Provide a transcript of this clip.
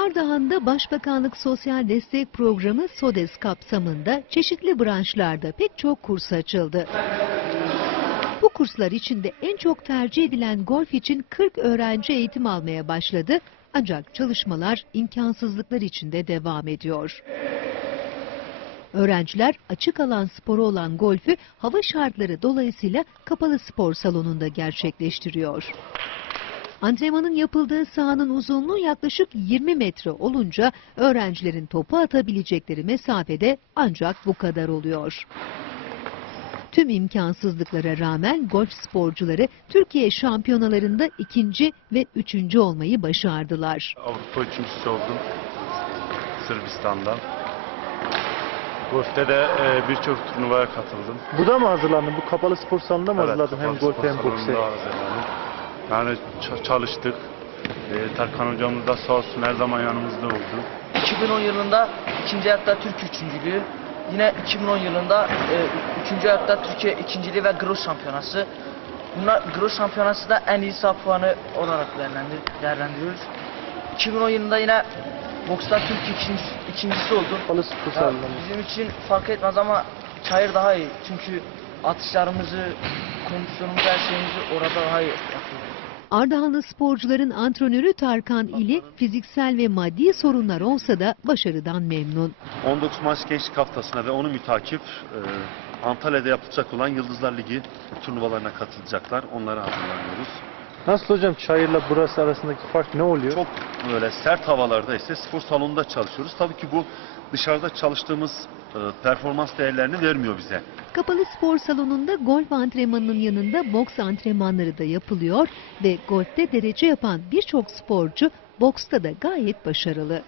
Ardahan'da Başbakanlık Sosyal Destek Programı SODES kapsamında çeşitli branşlarda pek çok kurs açıldı. Bu kurslar içinde en çok tercih edilen golf için 40 öğrenci eğitim almaya başladı. Ancak çalışmalar imkansızlıklar içinde devam ediyor. Öğrenciler açık alan sporu olan golfü hava şartları dolayısıyla kapalı spor salonunda gerçekleştiriyor. Antrenmanın yapıldığı sahanın uzunluğu yaklaşık 20 metre olunca öğrencilerin topu atabilecekleri mesafede ancak bu kadar oluyor. Tüm imkansızlıklara rağmen golf sporcuları Türkiye şampiyonalarında ikinci ve üçüncü olmayı başardılar. Avrupa üçüncüsü oldum Sırbistan'da. Golf'te de e, birçok turnuvaya katıldım. Burada mı hazırlandın? Bu kapalı spor salonunda mı Evet, hazırlandın? Hem kapalı golf spor hem bokse. Yani ç- çalıştık. E, Tarkan hocamız da sağ olsun her zaman yanımızda oldu. 2010 yılında ikinci hayatta Türk üçüncülüğü. Yine 2010 yılında e, üçüncü hayatta Türkiye ikinciliği ve Gross şampiyonası. Bunlar Gross şampiyonası da en iyi sağ puanı olarak değerlendir- değerlendiriyoruz. 2010 yılında yine boksta Türk ikinci, ikincisi Ya, salonunda. bizim için fark etmez ama çayır daha iyi. Çünkü atışlarımızı, kondisyonumuzu, her şeyimizi orada daha iyi yapıyoruz. Ardahanlı sporcuların antrenörü Tarkan İli fiziksel ve maddi sorunlar olsa da başarıdan memnun. 19 Mayıs Gençlik Haftası'na ve onu mütakip e, Antalya'da yapılacak olan Yıldızlar Ligi turnuvalarına katılacaklar. Onlara hazırlanıyoruz. Nasıl hocam çayırla burası arasındaki fark ne oluyor? Çok böyle sert havalarda ise spor salonunda çalışıyoruz. Tabii ki bu dışarıda çalıştığımız e, performans değerlerini vermiyor bize. Kapalı spor salonunda golf antrenmanının yanında boks antrenmanları da yapılıyor ve golfte derece yapan birçok sporcu boksta da gayet başarılı.